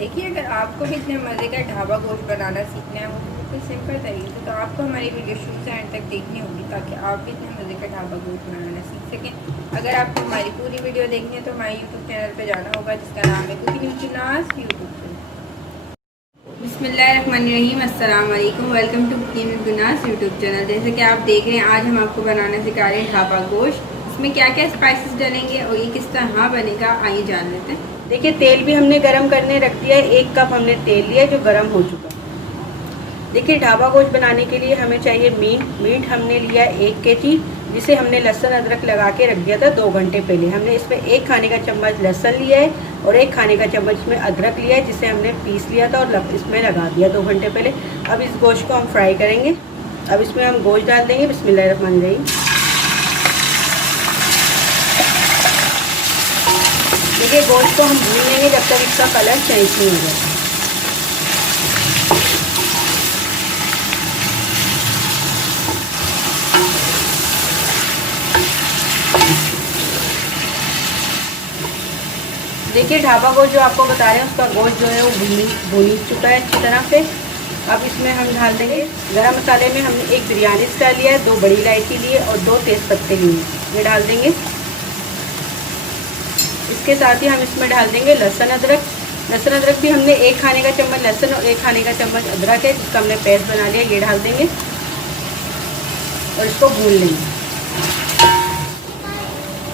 देखिए, अगर आपको भी इतने मज़े का ढाबा गोश्त बनाना सीखना है, वो बिल्कुल सिंपल तरीके से, तो आपको हमारी वीडियो शुरू से एंड तक देखनी होगी ताकि आप भी इतने मज़े का ढाबा गोश्त बनाना सीख सकें। अगर आपको हमारी पूरी वीडियो देखनी है तो हमारे यूट्यूब चैनल पर जाना होगा, जिसका नाम है cooking with Gunaz YouTube channel. बिस्मिल्लाहिर्रहमानिर्रहीम, अस्सलाम वालेकुम, welcome to cooking with Gunaz YouTube channel. जैसे कि आप देख रहे हैं, आज हम आपको बनाना सिखा रहे हैं ढाबा गोश्त। इसमें क्या क्या स्पाइसेस डालेंगे और ये किस तरह बनेगा, आइए जान लेते हैं। देखिए, तेल भी हमने गरम करने रख दिया है। 1 कप हमने तेल लिया है जो गरम हो चुका है। देखिए, ढाबा गोश्त बनाने के लिए हमें चाहिए मीट हमने लिया है 1 kg, जिसे हमने लहसुन अदरक लगा के रख दिया था 2 घंटे पहले। हमने इसमें 1 खाने का चम्मच लहसुन लिया है और 1 खाने का चम्मच इसमें अदरक लिया है, जिसे हमने पीस लिया था और इसमें लगा दिया 2 घंटे पहले। अब इस गोश्त को हम फ्राई करेंगे। अब इसमें हम गोश्त डाल देंगे। बिस्मिल्लाहिर्रहमानिर्रहीम। देखिए, गोश्त को हम भून लेंगे जब तक इसका कलर चेंज नहीं हो जाता। देखिए, ढाबा गोश्त जो आपको बता रहे हैं उसका गोश्त जो है वो भून चुका है अच्छी तरह से। अब इसमें हम डाल देंगे गरम मसाले में हमने 1 बिरयानी स्टार लिया है, 2 बड़ी इलायची लिए और 2 तेज़ पत्ते लिए, ये डाल देंगे। इसके साथ ही हम इसमें डाल देंगे लहसुन अदरक भी हमने 1 खाने का चम्मच लहसुन और 1 खाने का चम्मच अदरक है, जिसका हमने पेस्ट बना लिया, ये डाल देंगे और इसको भून लेंगे।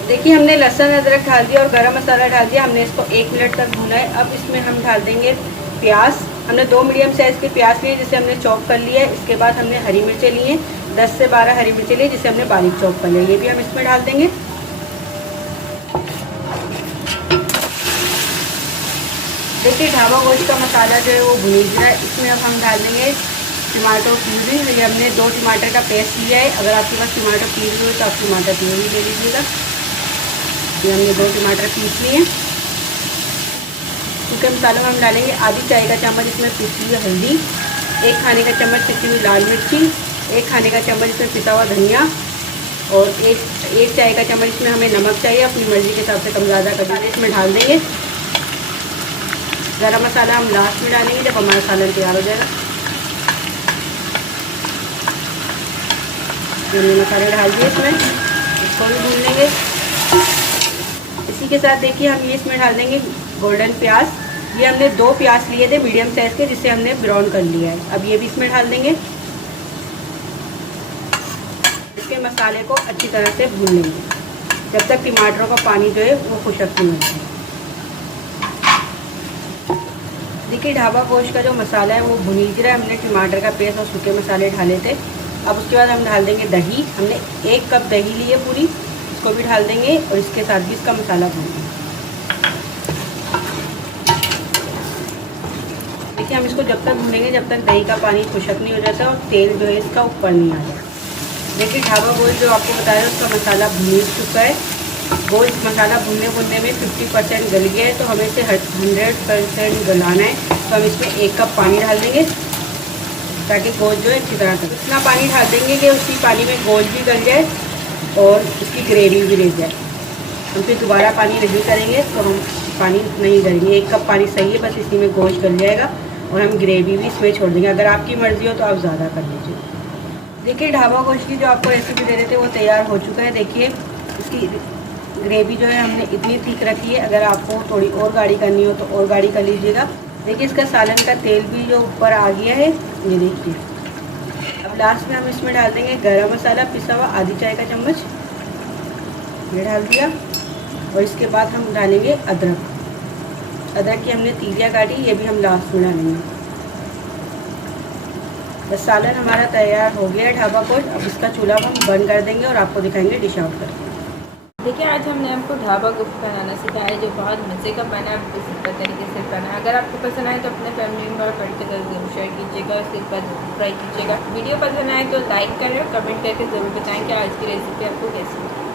देखिए, हमने लहसुन अदरक डाल दिया और गरम मसाला डाल दिया। हमने इसको 1 मिनट तक भूना है। अब इसमें हम डाल देंगे प्याज। हमने 2 मीडियम साइज़ के प्याज लिए, जिसे हमने चॉप कर लिया है। इसके बाद हमने हरी मिर्चें लिए 10 से 12 हरी मिर्चें लिए, जिसे हमने बारीक चॉप कर लिया, ये भी हम इसमें डाल देंगे। देखिए, ढाबा गोश्त का मसाला जो है वो भून रहा है। इसमें अब हम डाल देंगे टमाटो प्यूरी। ये हमने 2 टमाटर का पेस्ट लिया है। अगर आपके पास टमाटर प्यूरी हो तो आप टमाटर प्यूरी ले लीजिएगा। ये हमने 2 टमाटर पीस लिए। सूखे मसालों में हम डालेंगे आधी चाय का चम्मच इसमें पिसी हुई हल्दी, 1 खाने का चम्मच पिसी हुई लाल मिर्ची, 1 खाने का चम्मच इसमें पिसा हुआ धनिया और एक चाय का चम्मच इसमें हमें नमक चाहिए, अपनी मर्ज़ी के हिसाब से कम ज़्यादा कर इसमें डाल देंगे। गरम मसाला हम लास्ट में डालेंगे जब हमारा सालन तैयार हो जाएगा। हमने मसाले डाल दिए इसमें, इसको भी भून लेंगे। इसी के साथ देखिए, हम ये इसमें डाल देंगे गोल्डन प्याज। ये हमने 2 प्याज लिए थे मीडियम साइज़ के, जिसे हमने ब्राउन कर लिया है। अब ये भी इसमें डाल देंगे। इसके मसाले को अच्छी तरह से भून लेंगे जब तक टमाटरों का पानी जो है वो खुशक नहीं होता। देखिए, ढाबा गोश्त का जो मसाला है वो भुन रहा है। हमने टमाटर का पेस्ट और सूखे मसाले डाले थे। अब उसके बाद हम डाल देंगे दही। हमने 1 कप दही ली है पूरी, इसको भी डाल देंगे और इसके साथ भी इसका मसाला भूनेंगे। देखिए, हम इसको जब तक भूनेंगे जब तक दही का पानी खुशक नहीं हो जाता और तेल जो है इसका ऊपर नहीं आ जाता। देखिए, ढाबा गोश्त जो आपको बता रहे हैं उसका मसाला भून चुका है। गोश्त मसाला भुनने में 50% गल गया है, तो हमें इसे 100% गलाना है। तो हम इसमें 1 कप पानी डाल देंगे ताकि गोश्त जो है अच्छी तरह से, इतना पानी डाल देंगे कि उसी पानी में गोश्त भी गल जाए और उसकी ग्रेवी भी रह जाए। हम फिर दोबारा पानी नहीं करेंगे, तो हम पानी नहीं करेंगे। 1 कप पानी सही है, बस इसी में गोश्त गल जाएगा और हम ग्रेवी भी इसमें छोड़ देंगे। अगर आपकी मर्ज़ी हो तो आप ज़्यादा कर लीजिए। देखिए, ढाबा गोश्त की जो आपको रेसिपी दे रहे थे वो तैयार हो चुका है। देखिए, इसकी ग्रेवी जो है हमने इतनी ठीक रखी है। अगर आपको थोड़ी और गाढ़ी करनी हो तो और गाढ़ी कर लीजिएगा। देखिए, इसका सालन का तेल भी जो ऊपर आ गया है, ये देखिए। अब लास्ट में हम इसमें डाल देंगे गरम मसाला पिसा हुआ आधी चाय का चम्मच, ये डाल दिया। और इसके बाद हम डालेंगे अदरक की हमने तीलियाँ काटी, ये भी हम लास्ट में डालेंगे। बस सालन हमारा तैयार हो गया है ढाबा गोश्त। अब इसका चूल्हा हम बंद कर देंगे और आपको दिखाएंगे डिश आउट करके। देखिए, आज हमने आपको ढाबा गोश्त बनाना सिखाया है, जो बहुत मज़े का बना है, बिल्कुल सिंपल तरीके से बना। अगर आपको पसंद आए तो अपने फैमिली मेम्बर और फ्रेंड के साथ जरूर शेयर कीजिएगा और सिर्फ ट्राई कीजिएगा। वीडियो पसंद आए तो लाइक करें और कमेंट करके ज़रूर बताएं कि आज की रेसिपी आपको कैसी लगी।